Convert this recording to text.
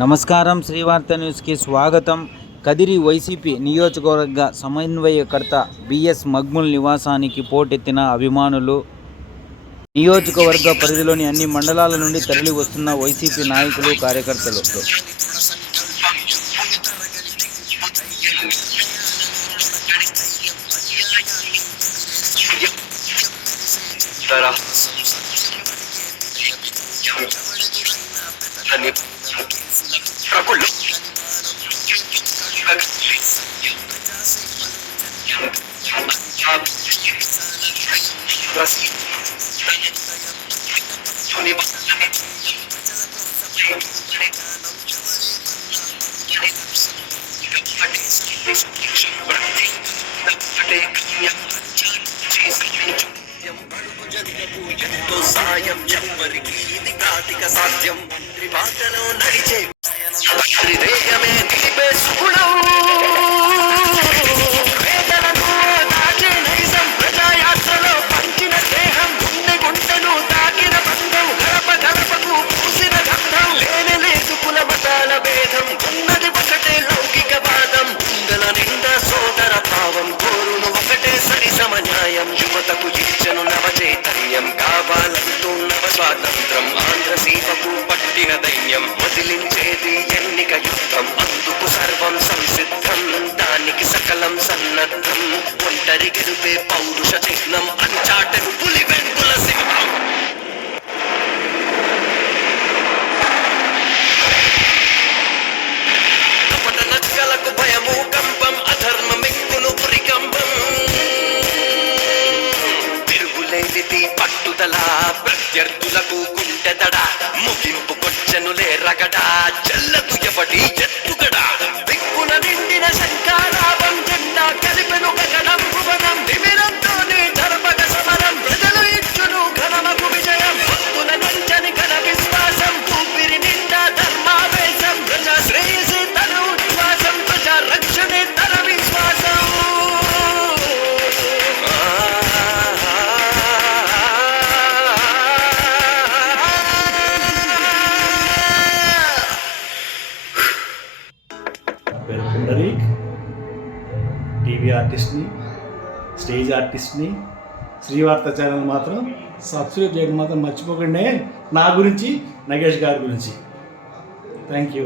నమస్కారం. శ్రీవార్త న్యూస్కి స్వాగతం. కదిరి వైసీపీ నియోజకవర్గ సమన్వయకర్త బిఎస్ మగ్ముల్ నివాసానికి పోటెత్తిన అభిమానులు. నియోజకవర్గ పరిధిలోని అన్ని మండలాల నుండి తరలి వస్తున్న వైసీపీ నాయకులు కార్యకర్తలు. Tara. Ani. ఎంతో సాయం ఎవ్వరికి ఇది కాటిక సాధ్యం త్రిపాటలో నడిచే త్రిదేయమే నిలిపే వేదనను దాచే నైజం ప్రజాయాత్రలో పంచిన దేహం గుండె గుండెను తాకిన బంధం గడప గడపకు పూసిన గంధం లేని లేదు కుల మతాల భేదం ఉన్నది ఒకటే లౌకిక వాదం. ఉందల నిండా సోదర భావం కోరును ఒకటే సరి సమన్యాయం. యువతకు ఇచ్చను నవ చైతన్యం కావాలంటూ నవ స్వాతంత్రం ఆంధ్ర సీమకు పట్టిన సన్నద్ధం ఒంటరి గెలుపే పౌరుష చిహ్నం అంచాటను పులి వెంపుల సింహం. కపట నక్కలకు భయము కంపం అధర్మమెక్కును పురికంబం. తిరుగులేనిది పట్టుదల ప్రత్యర్థులకు గుంటెదడ ముగింపు కొచ్చనులే రగడ చెల్లదు ఎవడి ఎత్తుగడ పుండరీక్ టీవీ ఆర్టిస్ట్ని స్టేజ్ ఆర్టిస్ట్ని శ్రీవార్త ఛానల్ మాత్రం సబ్స్క్రైబ్ చేయడం మాత్రం మర్చిపోకండి. నా గురించి నగేష్ గారి గురించి. Thank you